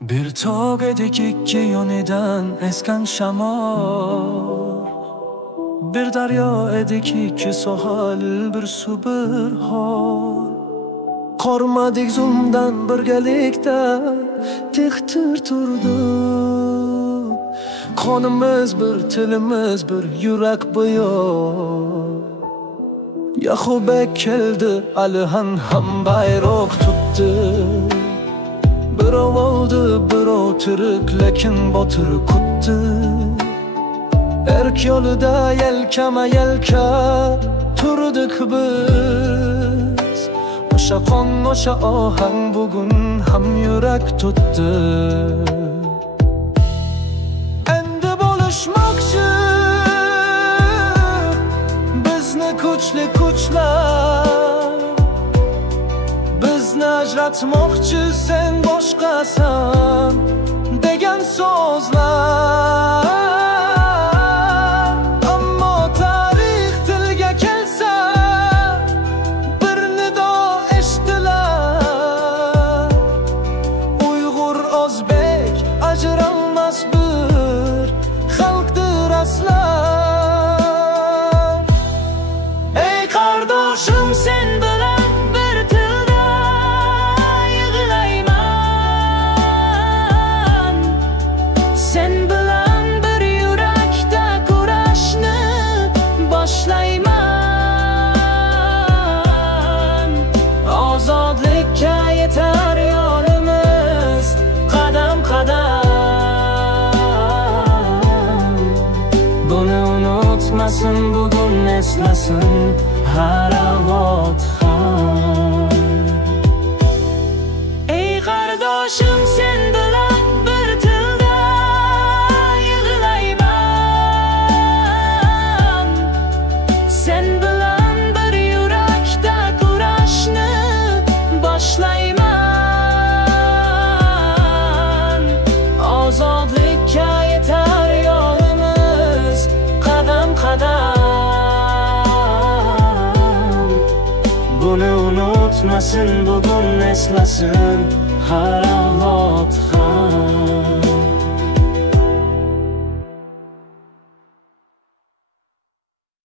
Bir tog edik ikki yonidan eskan shamol, bir daryo edik ikki sohil, bir suv bir hol. Qormadik zulmdan birgalikda textir turdi. Qonimiz bir, tilimiz bir, yurak bu yo'l. Yahubek keldi, Alihan ham bayroq tutdi. Birov oldi, birov tirik, lekin botir kutdi. Erk yo'lida yelkama-yelka turdik biz. O'sha qon, o'sha ohang bugun ham yurak tutdi. Endi bo'lishmoqchi bizni kuchli kuchlar, bizni ajratmoqchi sen boshqasan degan so'zlar. Ammo tarix tilga kelsa bir nido eshitilar. Uyg'ur, o'zbek ajralmas bir xalqdir aslan. Ey qardoshim, sen bilan bir tilda yig'layman. Sen bilan bir yurakda kurashni boshlayman. Ozodlikka yetar yo'limiz qadam qadam. Buni unutmasin, bugun eslasin har avlod ham. Ey qardoshim, sen bilan bir tilda yig'layman. Sen bilan bir yurakda kurashni boshlayman. Ozodlikka yetar yo'limiz qadam qadam. Buni unutmasin, bugun eslasin har avlod ham.